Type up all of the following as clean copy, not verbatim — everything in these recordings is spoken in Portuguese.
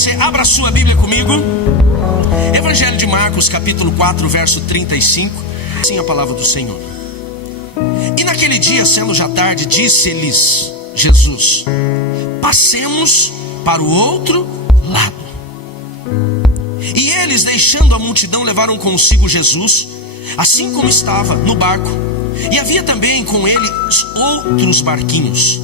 você abra a sua Bíblia comigo. Evangelho de Marcos, capítulo 4, verso 35. Assim a palavra do Senhor. E naquele dia, sendo já tarde, disse-lhes Jesus: passemos para o outro lado. E eles, deixando a multidão, levaram consigo Jesus, assim como estava, no barco. E havia também com ele outros barquinhos.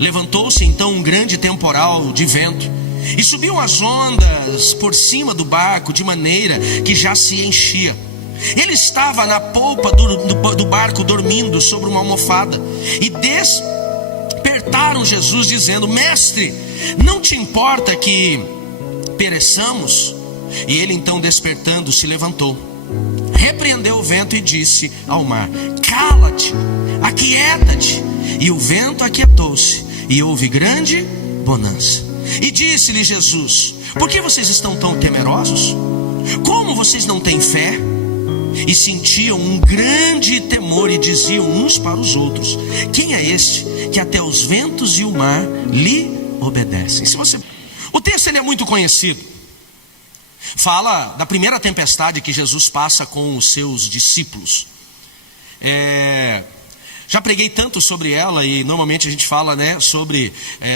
Levantou-se então um grande temporal de vento, e subiam as ondas por cima do barco, de maneira que já se enchia. Ele estava na polpa do barco, dormindo sobre uma almofada. E despertaram Jesus, dizendo: Mestre, não te importa que pereçamos? E ele então, despertando, se levantou, repreendeu o vento e disse ao mar: cala-te, aquieta-te. E o vento aquietou-se, e houve grande bonança. E disse-lhe Jesus: por que vocês estão tão temerosos? Como vocês não têm fé? E sentiam um grande temor, e diziam uns para os outros: quem é este que até os ventos e o mar lhe obedecem? O texto ele é muito conhecido. Fala da primeira tempestade que Jesus passa com os seus discípulos. Já preguei tanto sobre ela, e normalmente a gente fala, sobre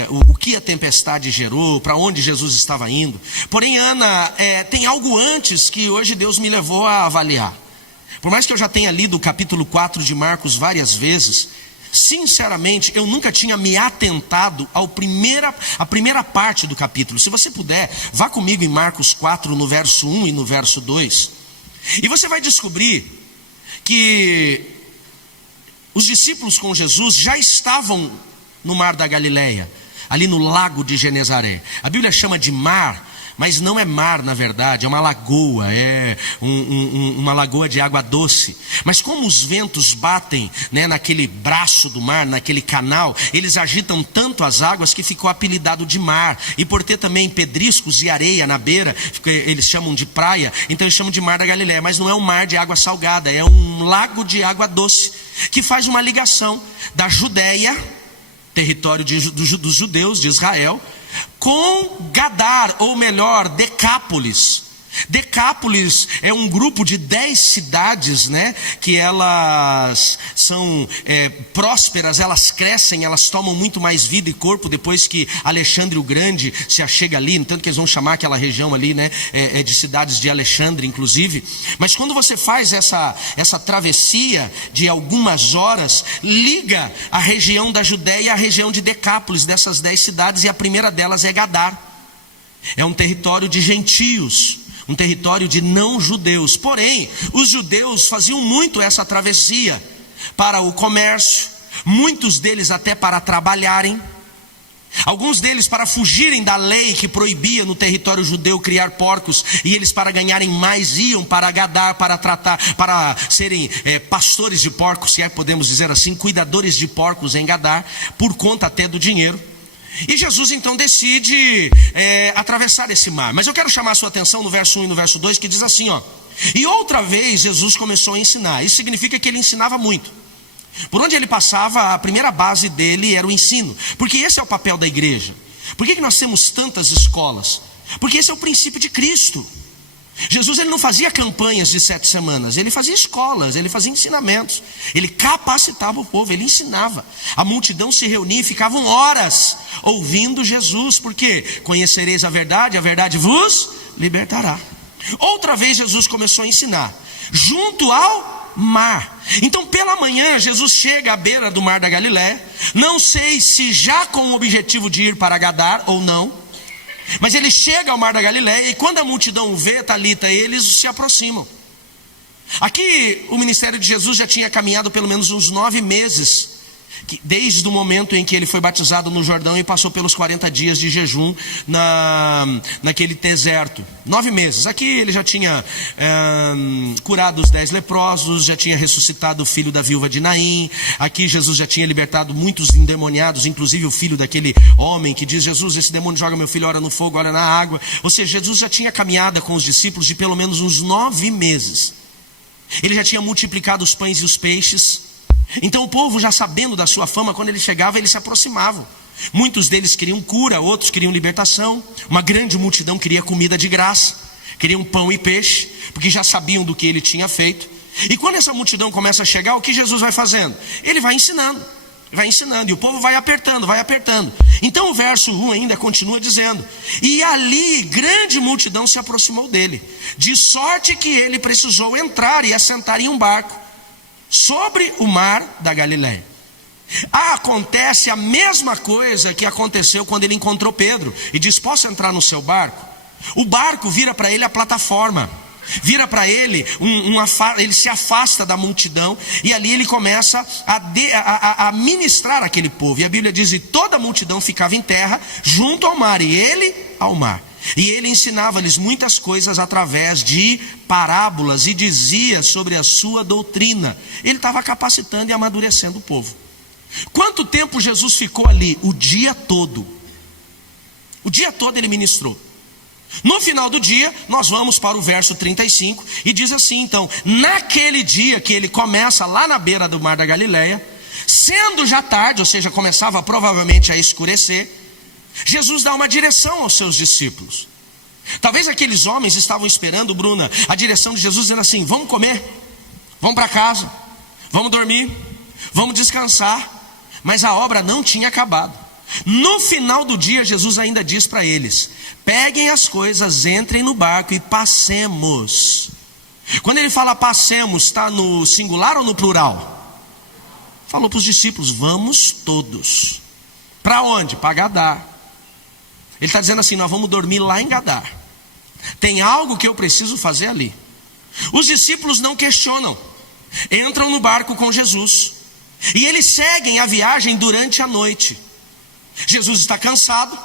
o que a tempestade gerou, para onde Jesus estava indo. Porém, Ana, tem algo antes que hoje Deus me levou a avaliar. Por mais que eu já tenha lido o capítulo 4 de Marcos várias vezes, sinceramente, eu nunca tinha me atentado à primeira parte do capítulo. Se você puder, vá comigo em Marcos 4, no verso 1 e no verso 2. E você vai descobrir que os discípulos com Jesus já estavam no mar da Galileia, ali no lago de Genezaré. A Bíblia chama de mar, mas não é mar na verdade, é uma lagoa, uma lagoa de água doce. Mas como os ventos batem, naquele braço do mar, naquele canal, eles agitam tanto as águas que ficou apelidado de mar. E por ter também pedriscos e areia na beira, eles chamam de praia, então eles chamam de mar da Galileia. Mas não é um mar de água salgada, é um lago de água doce, que faz uma ligação da Judéia, território dos judeus de Israel, com Gadar, ou melhor, Decápolis. Decápolis é um grupo de 10 cidades, que elas são prósperas, elas crescem, elas tomam muito mais vida e corpo depois que Alexandre o Grande se achega ali. Tanto que eles vão chamar aquela região ali, de cidades de Alexandre, inclusive. Mas quando você faz essa travessia de algumas horas, liga a região da Judéia à região de Decápolis, dessas 10 cidades, e a primeira delas é Gadar. É um território de gentios, um território de não judeus. Porém, os judeus faziam muito essa travessia para o comércio, muitos deles até para trabalharem, alguns deles para fugirem da lei que proibia no território judeu criar porcos, e eles, para ganharem mais, iam para Gadar para serem pastores de porcos, se podemos dizer assim, cuidadores de porcos em Gadar, por conta até do dinheiro. E Jesus então decide atravessar esse mar. Mas eu quero chamar a sua atenção no verso 1 e no verso 2, que diz assim, e outra vez Jesus começou a ensinar. Isso significa que ele ensinava muito. Por onde ele passava, a primeira base dele era o ensino, porque esse é o papel da igreja. Por que nós temos tantas escolas? Porque esse é o princípio de Cristo. Jesus ele não fazia campanhas de 7 semanas, ele fazia escolas, ele fazia ensinamentos, ele capacitava o povo, ele ensinava. A multidão se reunia e ficavam horas ouvindo Jesus, porque conhecereis a verdade vos libertará. Outra vez Jesus começou a ensinar, junto ao mar. Então pela manhã Jesus chega à beira do mar da Galileia, não sei se já com o objetivo de ir para Gadar ou não, mas ele chega ao mar da Galileia, e quando a multidão vê Talita, eles se aproximam. Aqui o ministério de Jesus já tinha caminhado pelo menos uns 9 meses, desde o momento em que ele foi batizado no Jordão e passou pelos 40 dias de jejum naquele deserto. 9 meses. Aqui ele já tinha curado os 10 leprosos, já tinha ressuscitado o filho da viúva de Naim. Aqui Jesus já tinha libertado muitos endemoniados, inclusive o filho daquele homem que diz: Jesus, esse demônio joga meu filho ora no fogo, ora na água. Ou seja, Jesus já tinha caminhado com os discípulos de pelo menos uns 9 meses. Ele já tinha multiplicado os pães e os peixes. Então o povo, já sabendo da sua fama, quando ele chegava, eles se aproximavam. Muitos deles queriam cura, outros queriam libertação. Uma grande multidão queria comida de graça, queriam pão e peixe, porque já sabiam do que ele tinha feito. E quando essa multidão começa a chegar, o que Jesus vai fazendo? Ele vai ensinando, e o povo vai apertando, vai apertando. Então o verso 1 ainda continua dizendo: e ali grande multidão se aproximou dele, de sorte que ele precisou entrar e assentar em um barco sobre o mar da Galileia. Acontece a mesma coisa que aconteceu quando ele encontrou Pedro e disse: posso entrar no seu barco? O barco vira para ele a plataforma, vira para ele, ele se afasta da multidão, e ali ele começa a ministrar aquele povo. E a Bíblia diz: e toda a multidão ficava em terra junto ao mar, e ele ao mar. E ele ensinava-lhes muitas coisas através de parábolas e dizia sobre a sua doutrina. Ele estava capacitando e amadurecendo o povo. Quanto tempo Jesus ficou ali? O dia todo. O dia todo ele ministrou. No final do dia, nós vamos para o verso 35, e diz assim então: naquele dia que ele começa lá na beira do mar da Galileia, sendo já tarde, ou seja, começava provavelmente a escurecer, Jesus dá uma direção aos seus discípulos. Talvez aqueles homens estavam esperando, Bruna, a direção de Jesus dizendo assim: vamos comer, vamos para casa, vamos dormir, vamos descansar. Mas a obra não tinha acabado. No final do dia, Jesus ainda diz para eles: peguem as coisas, entrem no barco e passemos. Quando ele fala passemos, está no singular ou no plural? Falou para os discípulos: vamos todos. Para onde? Para Gadar. Ele está dizendo assim: nós vamos dormir lá em Gadar. Tem algo que eu preciso fazer ali. Os discípulos não questionam, entram no barco com Jesus, e eles seguem a viagem durante a noite. Jesus está cansado.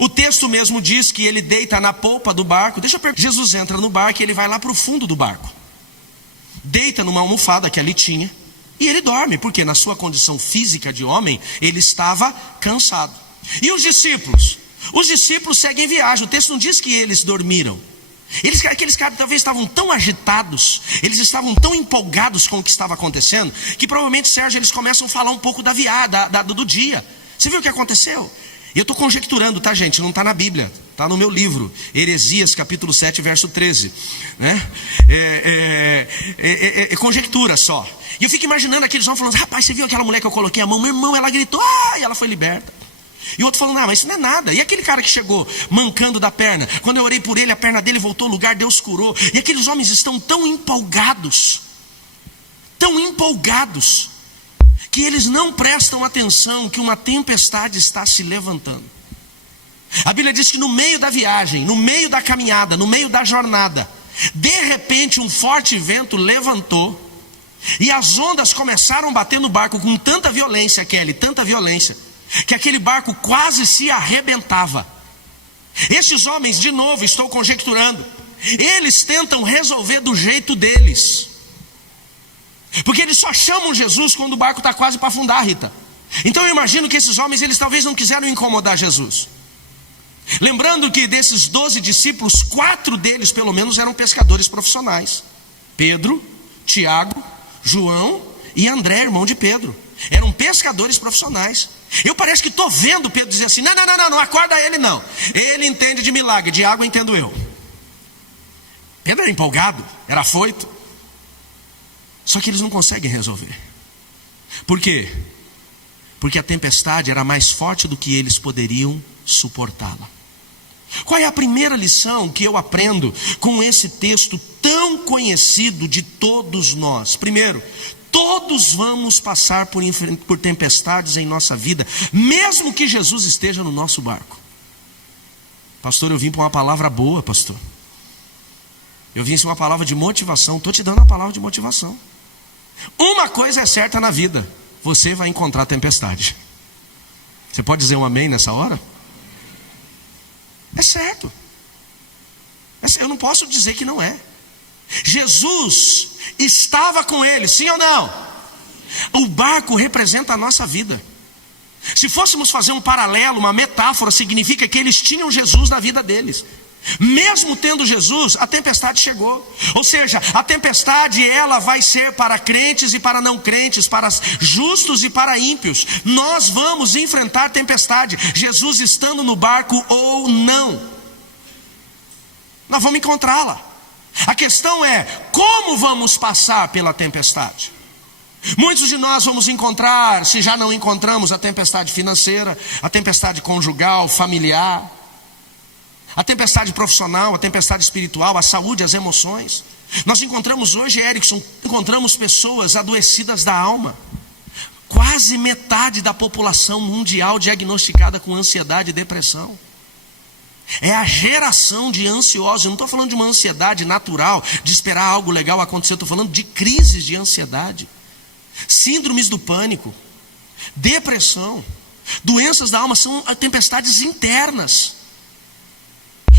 O texto mesmo diz que ele deita na polpa do barco. Jesus entra no barco e ele vai lá para o fundo do barco, deita numa almofada que ali tinha, e ele dorme, porque na sua condição física de homem, ele estava cansado. E os discípulos seguem viagem. O texto não diz que eles dormiram. Aqueles caras talvez estavam tão agitados, eles estavam tão empolgados com o que estava acontecendo, que provavelmente, Sérgio, eles começam a falar um pouco da viagem, do dia. Você viu o que aconteceu? E eu estou conjecturando, tá, gente? Não está na Bíblia, está no meu livro, Heresias, capítulo 7, verso 13, né? Conjectura só. E eu fico imaginando aqueles homens falando: rapaz, você viu aquela mulher que eu coloquei a mão? Meu irmão, ela gritou, e ela foi liberta. E o outro falando: mas isso não é nada. E aquele cara que chegou mancando da perna, quando eu orei por ele, a perna dele voltou ao lugar, Deus curou. E aqueles homens estão tão empolgados, que eles não prestam atenção que uma tempestade está se levantando. A Bíblia diz que no meio da viagem, no meio da caminhada, no meio da jornada, de repente um forte vento levantou, e as ondas começaram a bater no barco com tanta violência, Kelly, tanta violência, que aquele barco quase se arrebentava. Esses homens, de novo, estou conjecturando, eles tentam resolver do jeito deles, porque eles só chamam Jesus quando o barco está quase para afundar, Rita. Então eu imagino que esses homens, eles talvez não quiseram incomodar Jesus. Lembrando que desses 12 discípulos, 4 deles pelo menos eram pescadores profissionais: Pedro, Tiago, João e André, irmão de Pedro. Eram pescadores profissionais. Eu parece que estou vendo Pedro dizer assim: não acorda ele não. Ele entende de milagre, de água entendo eu. Pedro era empolgado, era afoito. Só que eles não conseguem resolver. Por quê? Porque a tempestade era mais forte do que eles poderiam suportá-la. Qual é a primeira lição que eu aprendo com esse texto tão conhecido de todos nós? Primeiro, todos vamos passar por tempestades em nossa vida, mesmo que Jesus esteja no nosso barco. Pastor, eu vim para uma palavra boa, pastor. Eu vim para uma palavra de motivação. Estou te dando uma palavra de motivação. Uma coisa é certa na vida: você vai encontrar tempestade. Você pode dizer um amém nessa hora? É certo. Eu não posso dizer que não é. Jesus estava com eles, sim ou não? O barco representa a nossa vida. Se fôssemos fazer um paralelo, uma metáfora, significa que eles tinham Jesus na vida deles. Mesmo tendo Jesus, a tempestade chegou. Ou seja, a tempestade ela vai ser para crentes e para não crentes, para justos e para ímpios. Nós vamos enfrentar tempestade, Jesus estando no barco ou não. Nós vamos encontrá-la. A questão é, como vamos passar pela tempestade? Muitos de nós vamos encontrar, se já não encontramos, a tempestade financeira, a tempestade conjugal, familiar, a tempestade profissional, a tempestade espiritual, a saúde, as emoções. Nós encontramos hoje, Erickson, encontramos pessoas adoecidas da alma. Quase metade da população mundial diagnosticada com ansiedade e depressão. É a geração de ansiosos. Eu não estou falando de uma ansiedade natural, de esperar algo legal acontecer. Eu estou falando de crises de ansiedade, síndromes do pânico, depressão, doenças da alma. São tempestades internas.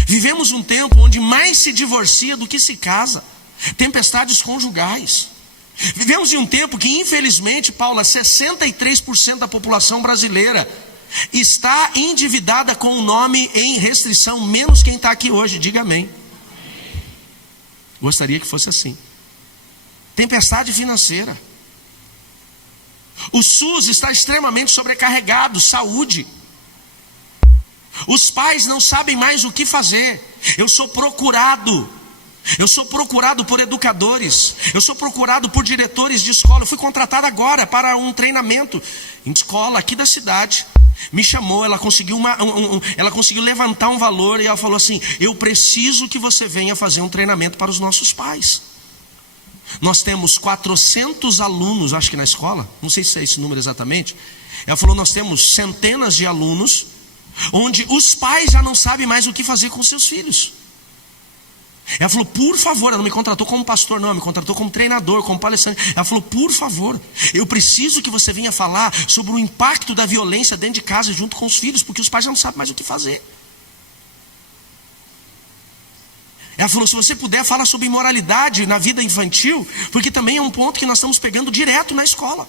Vivemos um tempo onde mais se divorcia do que se casa. Tempestades conjugais. Vivemos em um tempo que, infelizmente, Paula, 63% da população brasileira está endividada com o nome em restrição, menos quem está aqui hoje, diga amém. Gostaria que fosse assim. Tempestade financeira. O SUS está extremamente sobrecarregado, saúde. Os pais não sabem mais o que fazer. Eu sou procurado por educadores, eu sou procurado por diretores de escola. Eu fui contratado agora para um treinamento em escola aqui da cidade. Me chamou, ela conseguiu levantar um valor e ela falou assim: eu preciso que você venha fazer um treinamento para os nossos pais. Nós temos 400 alunos, acho que na escola, não sei se é esse número exatamente. Ela falou: nós temos centenas de alunos onde os pais já não sabem mais o que fazer com seus filhos. Ela falou: por favor, ela não me contratou como pastor, não, ela me contratou como treinador, como palestrante. Ela falou: por favor, eu preciso que você venha falar sobre o impacto da violência dentro de casa junto com os filhos, porque os pais já não sabem mais o que fazer. Ela falou: se você puder, fala sobre imoralidade na vida infantil, porque também é um ponto que nós estamos pegando direto na escola.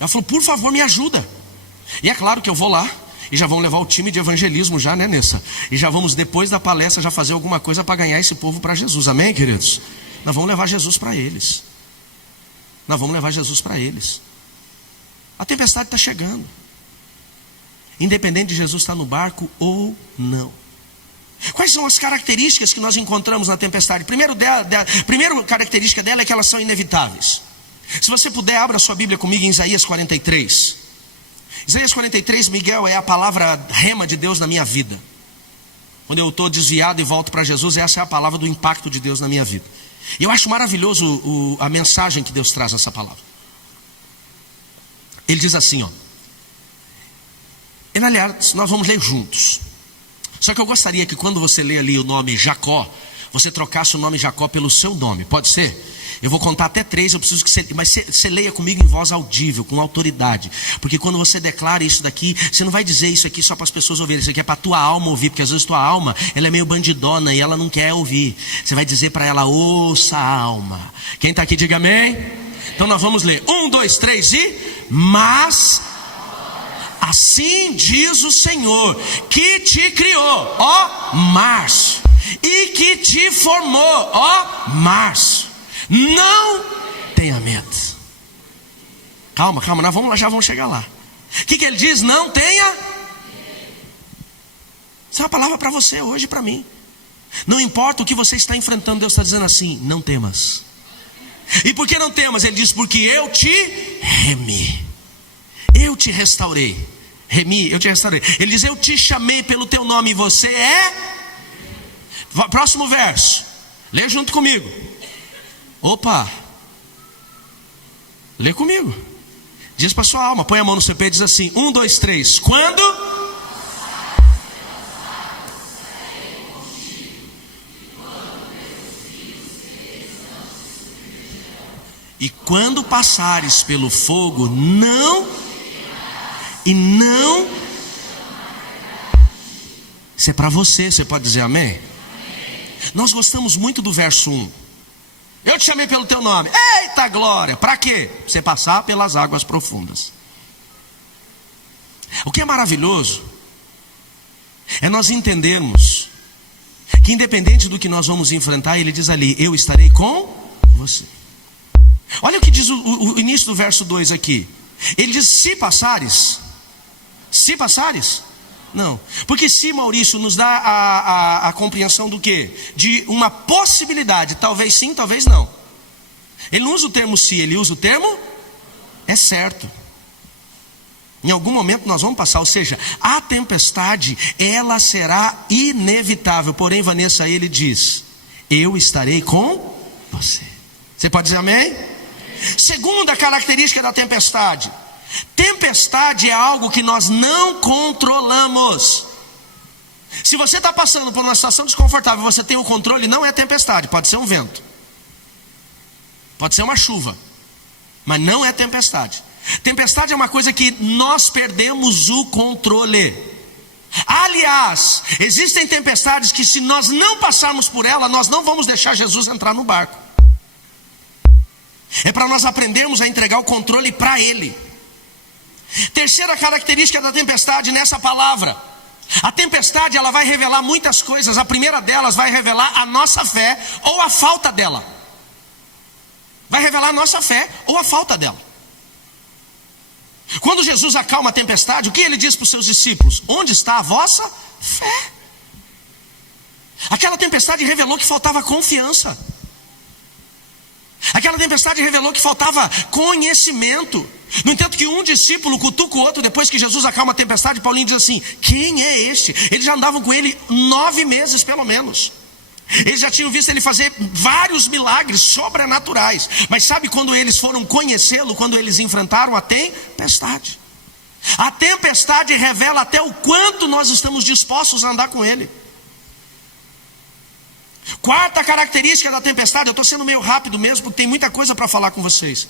Ela falou: por favor, me ajuda. E é claro que eu vou lá, e já vamos levar o time de evangelismo já, né, Nessa? E já vamos, depois da palestra, já fazer alguma coisa para ganhar esse povo para Jesus, amém, queridos? Nós vamos levar Jesus para eles. Nós vamos levar Jesus para eles. A tempestade está chegando. Independente de Jesus estar no barco ou não. Quais são as características que nós encontramos na tempestade? Primeira característica dela é que elas são inevitáveis. Se você puder, abra sua Bíblia comigo em Isaías 43. Isaías 43, Miguel, é a palavra rema de Deus na minha vida. Quando eu estou desviado e volto para Jesus, essa é a palavra do impacto de Deus na minha vida. E eu acho maravilhoso a mensagem que Deus traz nessa palavra. Ele diz assim, ó. Aliás, nós vamos ler juntos. Só que eu gostaria que quando você lê ali o nome Jacó, você trocasse o nome Jacó pelo seu nome, pode ser? Eu vou contar até 3, eu preciso que você leia comigo em voz audível, com autoridade. Porque quando você declara isso daqui, você não vai dizer isso aqui só para as pessoas ouvirem. Isso aqui é para a tua alma ouvir, porque às vezes tua alma, ela é meio bandidona e ela não quer ouvir. Você vai dizer para ela: ouça a alma. Quem está aqui, diga amém. Então nós vamos ler, 1, 2, 3 e... Mas assim diz o Senhor, que te criou, ó março, e que te formou, ó março. Não tenha medo. Calma, nós já vamos chegar lá. O que ele diz? Não tenha. Essa é uma palavra para você hoje e para mim. Não importa o que você está enfrentando, Deus está dizendo assim: não temas. E por que não temas? Ele diz: porque eu te remi, eu te restaurei. Remi, eu te restaurei. Ele diz: eu te chamei pelo teu nome e você é... Próximo verso, lê junto comigo. Opa, lê comigo. Diz para sua alma, põe a mão no CP e diz assim: 1, 2, 3. Quando? E quando passares pelo fogo, não. Isso é para você, você pode dizer amém? Nós gostamos muito do verso 1. Eu te chamei pelo teu nome. Eita glória! Para quê? Pra você passar pelas águas profundas. O que é maravilhoso é nós entendermos que independente do que nós vamos enfrentar, ele diz ali, eu estarei com você. Olha o que diz o início do verso 2 aqui. Ele diz, se passares. Não, porque se, Maurício, nos dá a compreensão do quê? De uma possibilidade, talvez sim, talvez não. Ele não usa o termo se, ele usa o termo é certo. Em algum momento nós vamos passar, ou seja, a tempestade, ela será inevitável. Porém, Vanessa, ele diz, eu estarei com você. Você pode dizer amém? Segunda característica da tempestade. Tempestade é algo que nós não controlamos. Se você está passando por uma situação desconfortável, você tem o controle, não é tempestade, pode ser um vento, pode ser uma chuva, mas não é tempestade. Tempestade é uma coisa que nós perdemos o controle. Aliás, existem tempestades que, se nós não passarmos por ela, nós não vamos deixar Jesus entrar no barco. É para nós aprendermos a entregar o controle para Ele. Terceira característica da tempestade nessa palavra. A tempestade, ela vai revelar muitas coisas. A primeira delas vai revelar a nossa fé ou a falta dela. Vai revelar a nossa fé ou a falta dela. Quando Jesus acalma a tempestade, o que ele diz para os seus discípulos? Onde está a vossa fé? Aquela tempestade revelou que faltava confiança. Aquela tempestade revelou que faltava conhecimento. No entanto, que um discípulo cutuca o outro depois que Jesus acalma a tempestade. Paulinho diz assim, quem é este? Eles já andavam com ele 9 meses pelo menos. Eles já tinham visto ele fazer vários milagres sobrenaturais. Mas sabe quando eles foram conhecê-lo? Quando eles enfrentaram a tempestade. A tempestade revela até o quanto nós estamos dispostos a andar com ele. Quarta característica da tempestade, eu estou sendo meio rápido mesmo, porque tem muita coisa para falar com vocês.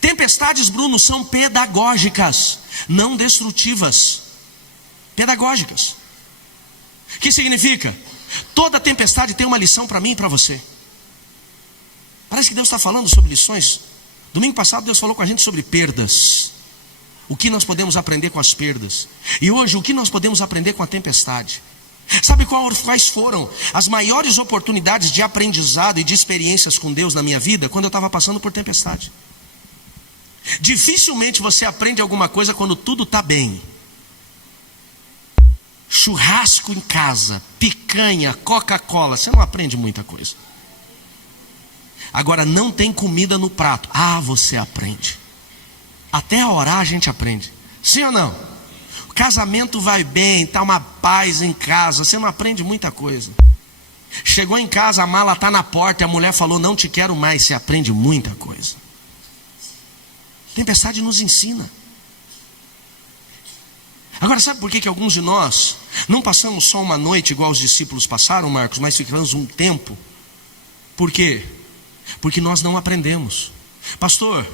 Tempestades, Bruno, são pedagógicas, não destrutivas. Pedagógicas. O que significa? Toda tempestade tem uma lição para mim e para você. Parece que Deus está falando sobre lições. Domingo passado Deus falou com a gente sobre perdas. O que nós podemos aprender com as perdas. E hoje, o que nós podemos aprender com a tempestade. Sabe quais foram as maiores oportunidades de aprendizado e de experiências com Deus na minha vida? Quando eu estava passando por tempestade. Dificilmente você aprende alguma coisa quando tudo está bem. Churrasco em casa, picanha, Coca-Cola, você não aprende muita coisa. Agora, não tem comida no prato, você aprende. Até a orar a gente aprende. Sim ou não? O casamento vai bem, está uma paz em casa, você não aprende muita coisa. Chegou em casa, a mala está na porta e a mulher falou, não te quero mais, você aprende muita coisa. Tempestade nos ensina. Agora, sabe por que alguns de nós não passamos só uma noite igual os discípulos passaram, Marcos, mas ficamos um tempo? Por quê? Porque nós não aprendemos. Pastor,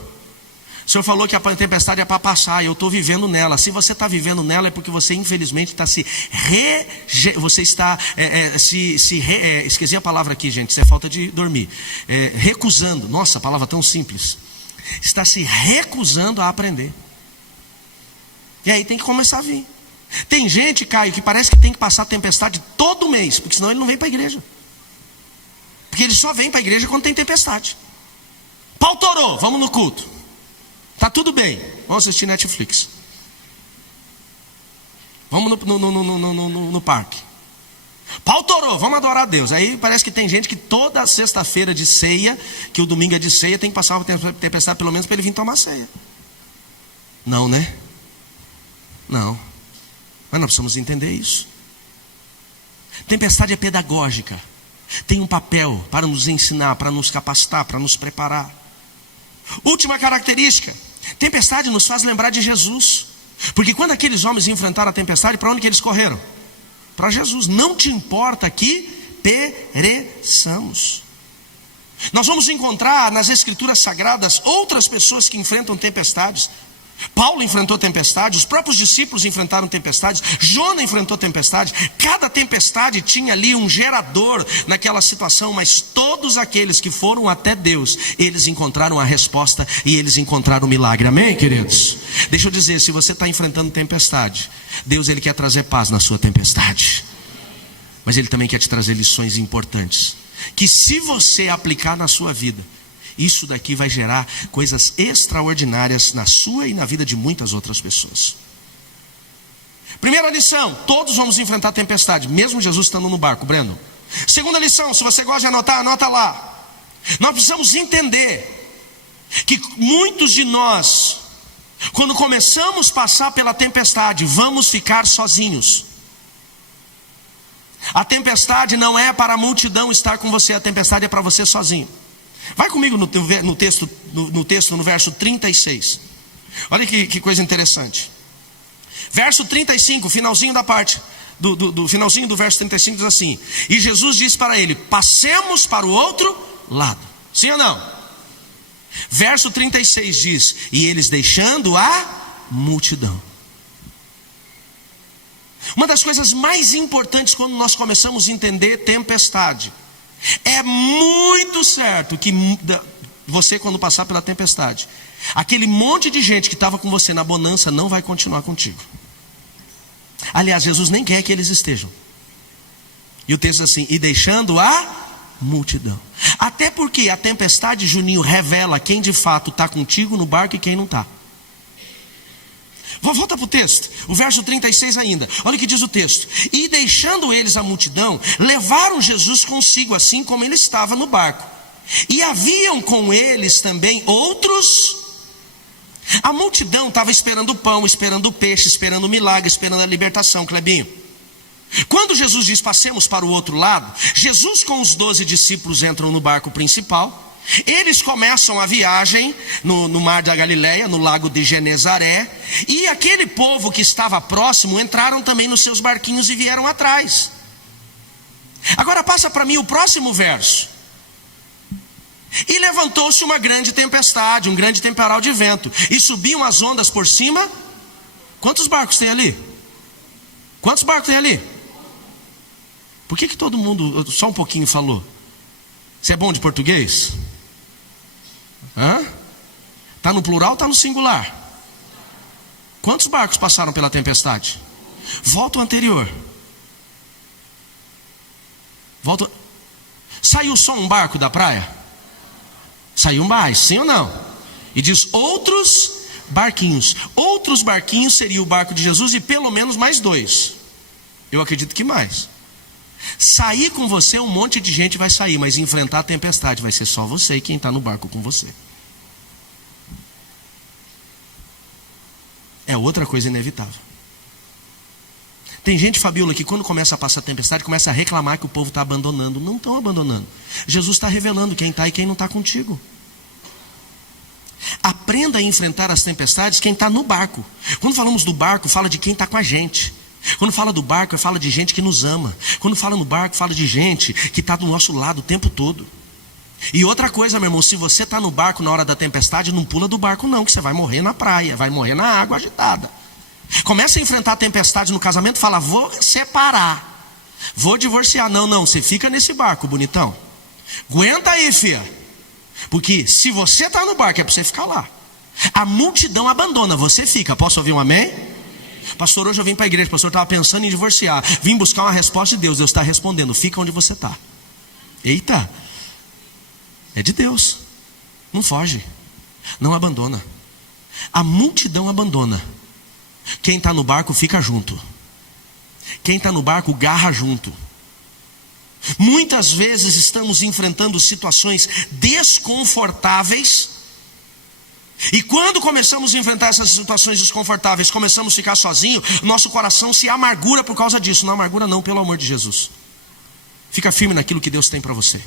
o senhor falou que a tempestade é para passar, e eu estou vivendo nela. Se você está vivendo nela é porque você infelizmente está esqueci a palavra aqui, gente, isso é falta de dormir. Recusando, nossa, palavra tão simples. Está se recusando a aprender. E aí tem que começar a vir. Tem gente, Caio, que parece que tem que passar a tempestade todo mês, porque senão ele não vem para a igreja. Porque ele só vem para a igreja quando tem tempestade. Pau torou, vamos no culto. Tá tudo bem, vamos assistir Netflix. Vamos no parque. Pau torou, vamos adorar a Deus. Aí parece que tem gente que toda sexta-feira de ceia, que o domingo é de ceia, tem que passar uma tempestade pelo menos para ele vir tomar ceia. Não, né? Não. Mas nós precisamos entender isso. Tempestade é pedagógica. Tem um papel para nos ensinar, para nos capacitar, para nos preparar. Última característica. Tempestade nos faz lembrar de Jesus. Porque quando aqueles homens enfrentaram a tempestade, para onde que eles correram? Para Jesus. Não te importa que pereçamos. Nós vamos encontrar nas Escrituras Sagradas outras pessoas que enfrentam tempestades. Paulo enfrentou tempestades, os próprios discípulos enfrentaram tempestades, Jona enfrentou tempestades. Cada tempestade tinha ali um gerador naquela situação, mas todos aqueles que foram até Deus, eles encontraram a resposta e eles encontraram o milagre. Amém, queridos? Deixa eu dizer, se você está enfrentando tempestade, Deus, Ele quer trazer paz na sua tempestade. Mas Ele também quer te trazer lições importantes, que se você aplicar na sua vida, isso daqui vai gerar coisas extraordinárias na sua e na vida de muitas outras pessoas. Primeira lição: todos vamos enfrentar tempestade, mesmo Jesus estando no barco, Breno. Segunda lição, se você gosta de anotar, anota lá. Nós precisamos entender que muitos de nós, quando começamos a passar pela tempestade, vamos ficar sozinhos. A tempestade não é para a multidão estar com você, a tempestade é para você sozinho. Vai comigo no texto, no verso 36. Olha que coisa interessante. Verso 35, finalzinho da parte, do finalzinho do verso 35 diz assim: e Jesus disse para ele: passemos para o outro lado. Sim ou não? Verso 36 diz: e eles deixando a multidão. Uma das coisas mais importantes quando nós começamos a entender tempestade, é muito certo que você, quando passar pela tempestade, aquele monte de gente que estava com você na bonança não vai continuar contigo. Aliás, Jesus nem quer que eles estejam. E o texto diz assim: e deixando a multidão. Até porque a tempestade, Juninho, revela quem de fato está contigo no barco e quem não está. Volta para o texto, o verso 36 ainda. Olha o que diz o texto: e deixando eles a multidão, levaram Jesus consigo, assim como ele estava no barco. E haviam com eles também outros. A multidão estava esperando o pão, esperando o peixe, esperando o milagre, esperando a libertação, Clebinho. Quando Jesus diz: passemos para o outro lado, Jesus com os 12 discípulos entram no barco principal. Eles começam a viagem no mar da Galileia, no lago de Genezaré. E aquele povo que estava próximo entraram também nos seus barquinhos e vieram atrás. Agora passa para mim o próximo verso. E levantou-se uma grande tempestade, um grande temporal de vento, e subiam as ondas por cima. Quantos barcos tem ali? Quantos barcos tem ali? Por que todo mundo só um pouquinho falou? Você é bom de português? Está no plural ou está no singular? Quantos barcos passaram pela tempestade? Volta ao anterior. Volta. Saiu só um barco da praia? Saiu mais, sim ou não? E diz outros barquinhos. Outros barquinhos seria o barco de Jesus e pelo menos mais 2. Eu acredito que mais. Sair com você, um monte de gente vai sair, mas enfrentar a tempestade vai ser só você e quem está no barco com você. É outra coisa inevitável. Tem gente, Fabiola, que quando começa a passar a tempestade, começa a reclamar que o povo está abandonando. Não estão abandonando. Jesus está revelando quem está e quem não está contigo. Aprenda a enfrentar as tempestades quem está no barco. Quando falamos do barco, fala de quem está com a gente. Quando fala do barco, fala de gente que nos ama. Quando fala no barco, fala de gente que está do nosso lado o tempo todo. E outra coisa, meu irmão, se você está no barco na hora da tempestade, não pula do barco não, que você vai morrer na praia, vai morrer na água agitada. Começa a enfrentar a tempestade no casamento, fala: vou separar, vou divorciar. Não, você fica nesse barco, bonitão. Aguenta aí, filha. Porque se você está no barco, é para você ficar lá. A multidão abandona, você fica. Posso ouvir um amém? Pastor, hoje eu vim para a igreja, pastor, estava pensando em divorciar. Vim buscar uma resposta de Deus. Deus está respondendo: fica onde você está. Eita, é de Deus. Não foge, não abandona. A multidão abandona. Quem está no barco fica junto. Quem está no barco garra junto. Muitas vezes estamos enfrentando situações desconfortáveis. E quando começamos a enfrentar essas situações desconfortáveis, começamos a ficar sozinhos, nosso coração se amargura por causa disso. Não amargura não, pelo amor de Jesus. Fica firme naquilo que Deus tem para você.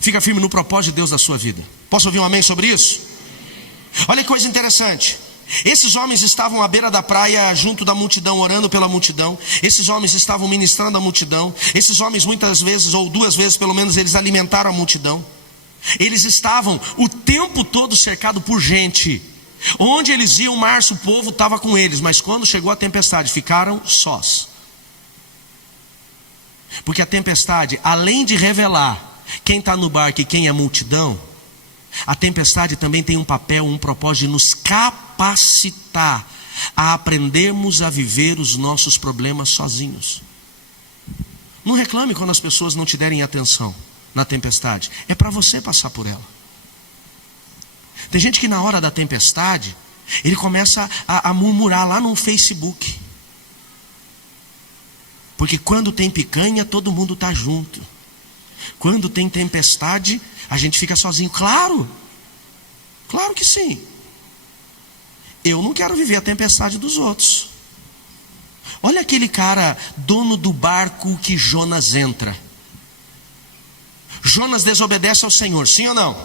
Fica firme no propósito de Deus da sua vida. Posso ouvir um amém sobre isso? Olha que coisa interessante. Esses homens estavam à beira da praia, junto da multidão, orando pela multidão. Esses homens estavam ministrando a multidão. Esses homens muitas vezes, ou 2 vezes pelo menos, eles alimentaram a multidão. Eles estavam o tempo todo cercados por gente. Onde eles iam, o povo estava com eles. Mas quando chegou a tempestade, ficaram sós. Porque a tempestade, além de revelar quem está no barco e quem é multidão, a tempestade também tem um papel, um propósito de nos capacitar a aprendermos a viver os nossos problemas sozinhos. Não reclame quando as pessoas não te derem atenção na tempestade. É para você passar por ela. Tem gente que na hora da tempestade, ele começa a murmurar lá no Facebook. Porque quando tem picanha, todo mundo está junto. Quando tem tempestade, a gente fica sozinho. Claro que sim. Eu não quero viver a tempestade dos outros. Olha aquele cara, dono do barco que Jonas entra. Jonas desobedece ao Senhor, sim ou não?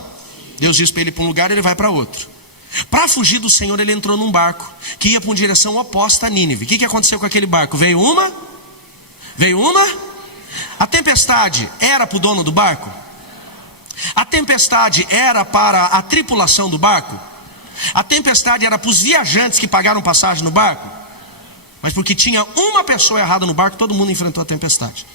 Deus diz para ele ir para um lugar, ele vai para outro. Para fugir do Senhor, ele entrou num barco que ia para uma direção oposta a Nínive. O que aconteceu com aquele barco? Veio uma. A tempestade era para o dono do barco? A tempestade era para a tripulação do barco? A tempestade era para os viajantes que pagaram passagem no barco? Mas porque tinha uma pessoa errada no barco, todo mundo enfrentou a tempestade.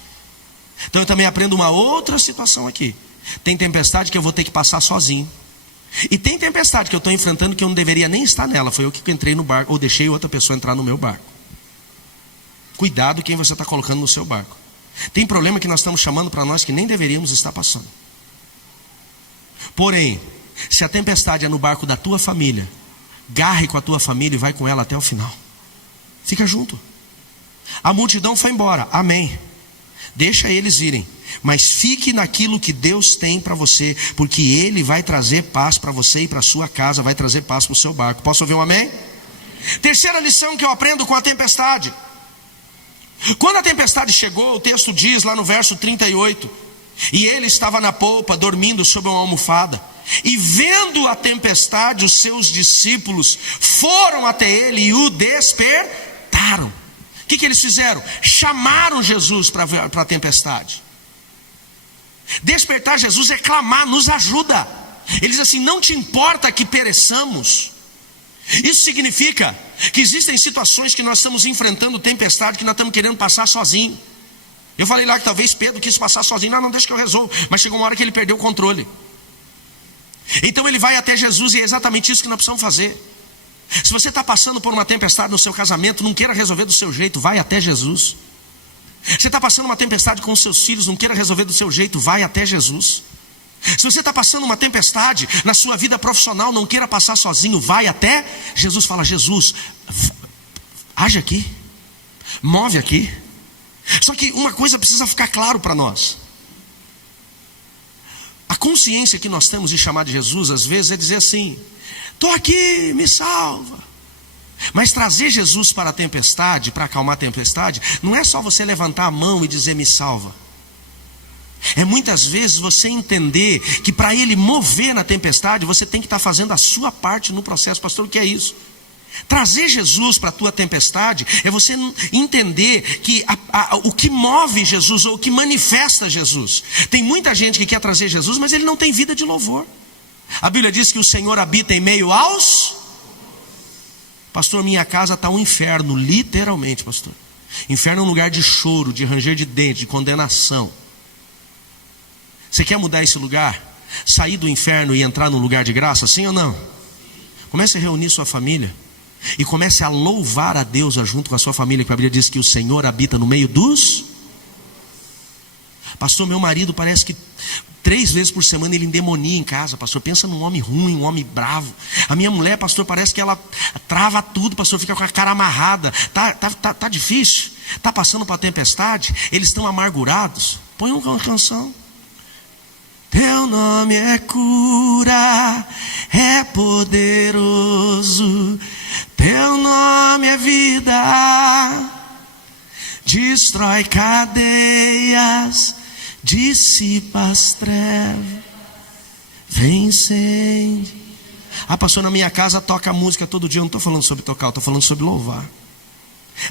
Então eu também aprendo uma outra situação aqui. Tem tempestade que eu vou ter que passar sozinho. E tem tempestade que eu estou enfrentando que eu não deveria nem estar nela. Foi eu que entrei no barco, ou deixei outra pessoa entrar no meu barco. Cuidado quem você está colocando no seu barco. Tem problema que nós estamos chamando para nós que nem deveríamos estar passando. Porém, se a tempestade é no barco da tua família, garre com a tua família e vai com ela até o final. Fica junto. A multidão foi embora, amém. Deixa eles irem, mas fique naquilo que Deus tem para você, porque Ele vai trazer paz para você e para a sua casa, vai trazer paz para o seu barco. Posso ouvir um amém? Terceira lição que eu aprendo com a tempestade. Quando a tempestade chegou, o texto diz lá no verso 38, e ele estava na polpa, dormindo sobre uma almofada, e vendo a tempestade, os seus discípulos foram até ele e o despertaram. O que eles fizeram? Chamaram Jesus para a tempestade. Despertar Jesus é clamar, nos ajuda. Ele diz assim: não te importa que pereçamos. Isso significa que existem situações que nós estamos enfrentando tempestade que nós estamos querendo passar sozinho. Eu falei lá que talvez Pedro quis passar sozinho. Não, deixa que eu resolvo. Mas chegou uma hora que ele perdeu o controle. Então ele vai até Jesus e é exatamente isso que nós precisamos fazer. Se você está passando por uma tempestade no seu casamento, não queira resolver do seu jeito, vai até Jesus. Você está passando uma tempestade com os seus filhos, não queira resolver do seu jeito, vai até Jesus. Se você está passando uma tempestade na sua vida profissional, não queira passar sozinho, vai até Jesus. Fala: Jesus, age aqui, move aqui. Só que uma coisa precisa ficar claro para nós. A consciência que nós temos de chamar de Jesus, às vezes, é dizer assim: estou aqui, me salva. Mas trazer Jesus para a tempestade, para acalmar a tempestade, não é só você levantar a mão e dizer me salva. É muitas vezes você entender que para Ele mover na tempestade, você tem que estar fazendo a sua parte no processo. Pastor, o que é isso? Trazer Jesus para a tua tempestade é você entender que o que move Jesus, ou o que manifesta Jesus. Tem muita gente que quer trazer Jesus, mas ele não tem vida de louvor. A Bíblia diz que o Senhor habita em meio aos... Pastor, minha casa está um inferno, literalmente, pastor. Inferno é um lugar de choro, de ranger de dente, de condenação. Você quer mudar esse lugar? Sair do inferno e entrar num lugar de graça, sim ou não? Comece a reunir sua família e comece a louvar a Deus junto com a sua família, que a Bíblia diz que o Senhor habita no meio dos... Pastor, meu marido parece que 3 vezes por semana ele endemonia em casa, pastor. Pensa num homem ruim, um homem bravo. A minha mulher, pastor, parece que ela trava tudo, pastor, fica com a cara amarrada. Tá difícil, tá passando por uma tempestade, eles estão amargurados. Põe uma canção. Teu nome é cura, é poderoso. Teu nome é vida, destrói cadeias, dissipa as trevas, vence. Pastor, na minha casa toca música todo dia. Eu não estou falando sobre tocar, eu estou falando sobre louvar.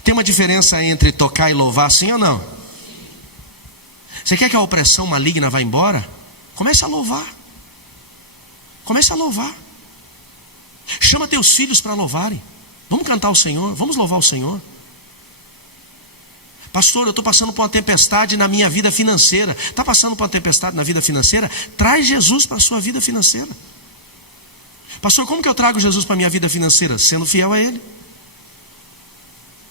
Tem uma diferença entre tocar e louvar, sim ou não? Você quer que a opressão maligna vá embora? Comece a louvar. Comece a louvar. Chama teus filhos para louvarem. Vamos cantar o Senhor, vamos louvar o Senhor. Pastor, eu estou passando por uma tempestade na minha vida financeira. Está passando por uma tempestade na vida financeira? Traz Jesus para a sua vida financeira. Pastor, como que eu trago Jesus para a minha vida financeira? Sendo fiel a Ele.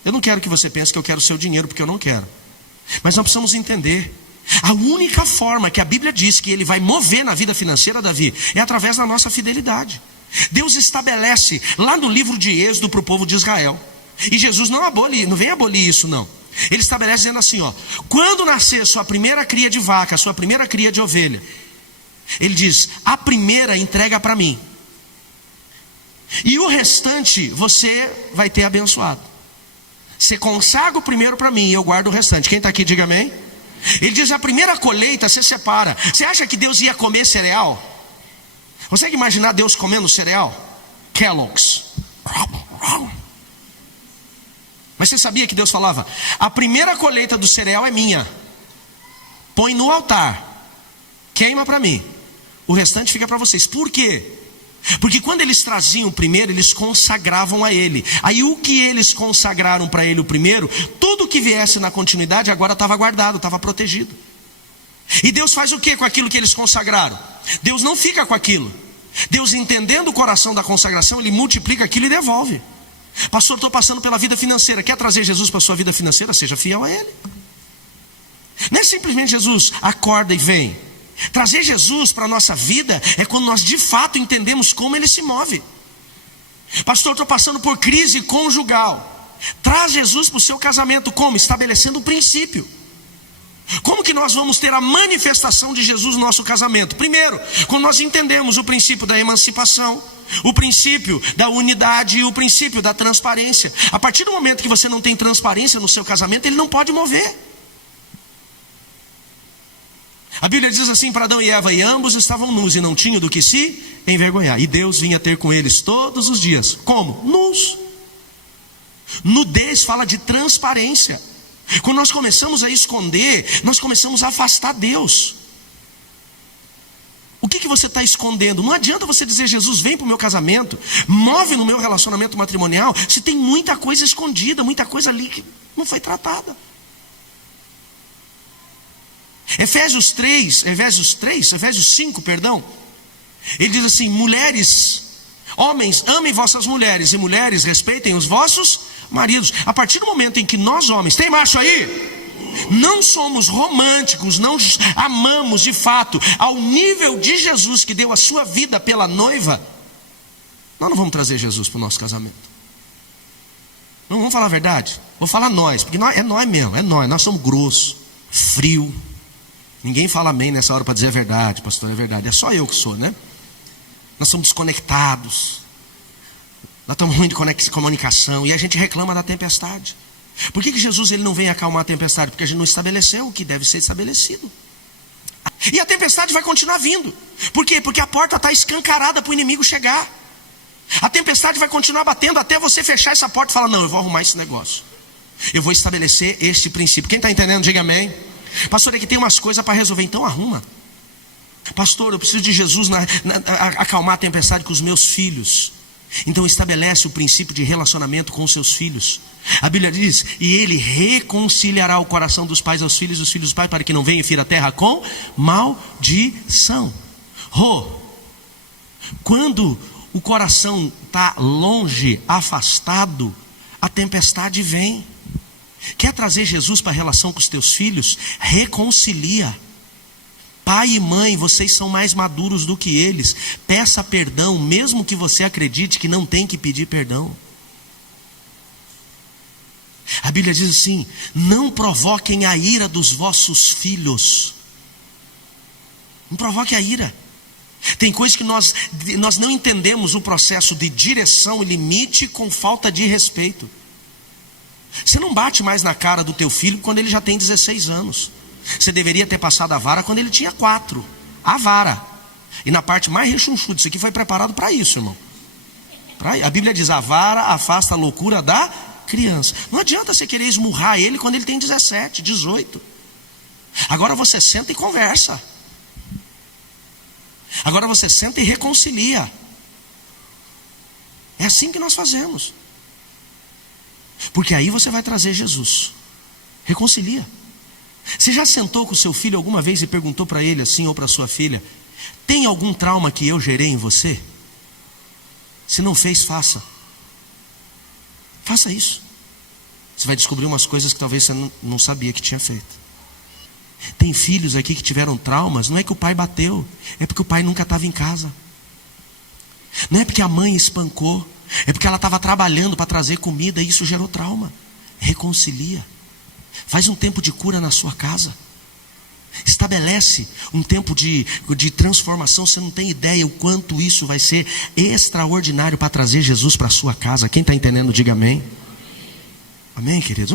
Eu não quero que você pense que eu quero o seu dinheiro, porque eu não quero. Mas nós precisamos entender, a única forma que a Bíblia diz que Ele vai mover na vida financeira, Davi, é através da nossa fidelidade. Deus estabelece lá no livro de Êxodo para o povo de Israel. E Jesus não vem abolir isso não. Ele estabelece dizendo assim, ó: quando nascer sua primeira cria de vaca, sua primeira cria de ovelha, Ele diz: a primeira entrega para mim, e o restante você vai ter abençoado. Você consagra o primeiro para mim e eu guardo o restante. Quem está aqui, diga amém. Ele diz: a primeira colheita você separa. Você acha que Deus ia comer cereal? Você consegue imaginar Deus comendo cereal? Kellogg's. Mas você sabia que Deus falava: a primeira colheita do cereal é minha, põe no altar, queima para mim, o restante fica para vocês. Por quê? Porque quando eles traziam o primeiro, eles consagravam a Ele. Aí o que eles consagraram para Ele o primeiro, tudo que viesse na continuidade agora estava guardado, estava protegido. E Deus faz o que com aquilo que eles consagraram? Deus não fica com aquilo. Deus, entendendo o coração da consagração, Ele multiplica aquilo e devolve. Pastor, estou passando pela vida financeira. Quer trazer Jesus para a sua vida financeira? Seja fiel a Ele. Não é simplesmente Jesus, acorda e vem. Trazer Jesus para a nossa vida é quando nós de fato entendemos como Ele se move. Pastor, estou passando por crise conjugal. Traz Jesus para o seu casamento. Como? Estabelecendo o princípio. Como que nós vamos ter a manifestação de Jesus no nosso casamento? Primeiro, quando nós entendemos o princípio da emancipação, o princípio da unidade e o princípio da transparência. A partir do momento que você não tem transparência no seu casamento, ele não pode mover. A Bíblia diz assim para Adão e Eva: e ambos estavam nus e não tinham do que se envergonhar. E Deus vinha ter com eles todos os dias. Como? Nus. Nudez fala de transparência. Quando nós começamos a esconder, nós começamos a afastar Deus. O que você está escondendo? Não adianta você dizer: Jesus, vem para o meu casamento, move no meu relacionamento matrimonial, se tem muita coisa escondida, muita coisa ali que não foi tratada. Efésios 5, ele diz assim: mulheres, homens, amem vossas mulheres, e mulheres, respeitem os vossos maridos. A partir do momento em que nós homens, tem macho aí? Não somos românticos, não amamos de fato ao nível de Jesus, que deu a sua vida pela noiva, nós não vamos trazer Jesus para o nosso casamento. Não vamos falar a verdade? Vou falar nós, porque nós mesmo, nós somos grossos, frio. Ninguém fala amém nessa hora para dizer a verdade, pastor, é verdade. É só eu que sou, né? Nós somos desconectados. Nós estamos ruim de comunicação. E a gente reclama da tempestade. Por que Jesus ele não vem acalmar a tempestade? Porque a gente não estabeleceu o que deve ser estabelecido. E a tempestade vai continuar vindo. Por quê? Porque a porta está escancarada para o inimigo chegar. A tempestade vai continuar batendo até você fechar essa porta e falar: não, eu vou arrumar esse negócio. Eu vou estabelecer este princípio. Quem está entendendo, diga amém. Pastor, é que tem umas coisas para resolver, então arruma. Pastor, eu preciso de Jesus acalmar a tempestade com os meus filhos. Então estabelece o princípio de relacionamento com os seus filhos. A Bíblia diz: e Ele reconciliará o coração dos pais aos filhos, dos filhos dos pais, para que não venha e fira a terra com maldição. Quando o coração está longe, afastado, a tempestade vem. Quer trazer Jesus para a relação com os teus filhos? Reconcilia. Pai e mãe, vocês são mais maduros do que eles. Peça perdão, mesmo que você acredite que não tem que pedir perdão. A Bíblia diz assim: não provoquem a ira dos vossos filhos. Não provoque a ira. Tem coisas que nós não entendemos o processo de direção e limite com falta de respeito. Você não bate mais na cara do teu filho quando ele já tem 16 anos. Você deveria ter passado a vara quando ele tinha 4. A vara. E na parte mais rechonchuda, isso aqui foi preparado para isso, irmão. A Bíblia diz: a vara afasta a loucura da criança. Não adianta você querer esmurrar ele quando ele tem 17, 18. Agora você senta e conversa. Agora você senta e reconcilia. É assim que nós fazemos. Porque aí você vai trazer Jesus. Reconcilia. Você já sentou com o seu filho alguma vez e perguntou para ele assim, ou para sua filha: tem algum trauma que eu gerei em você? Se não fez, faça. Faça isso. Você vai descobrir umas coisas que talvez você não sabia que tinha feito. Tem filhos aqui que tiveram traumas, não é que o pai bateu, é porque o pai nunca estava em casa. Não é porque a mãe espancou, é porque ela estava trabalhando para trazer comida e isso gerou trauma. Reconcilia. Faz um tempo de cura na sua casa. Estabelece um tempo de transformação. Você não tem ideia o quanto isso vai ser extraordinário para trazer Jesus para a sua casa. Quem está entendendo, diga amém. Amém, queridos.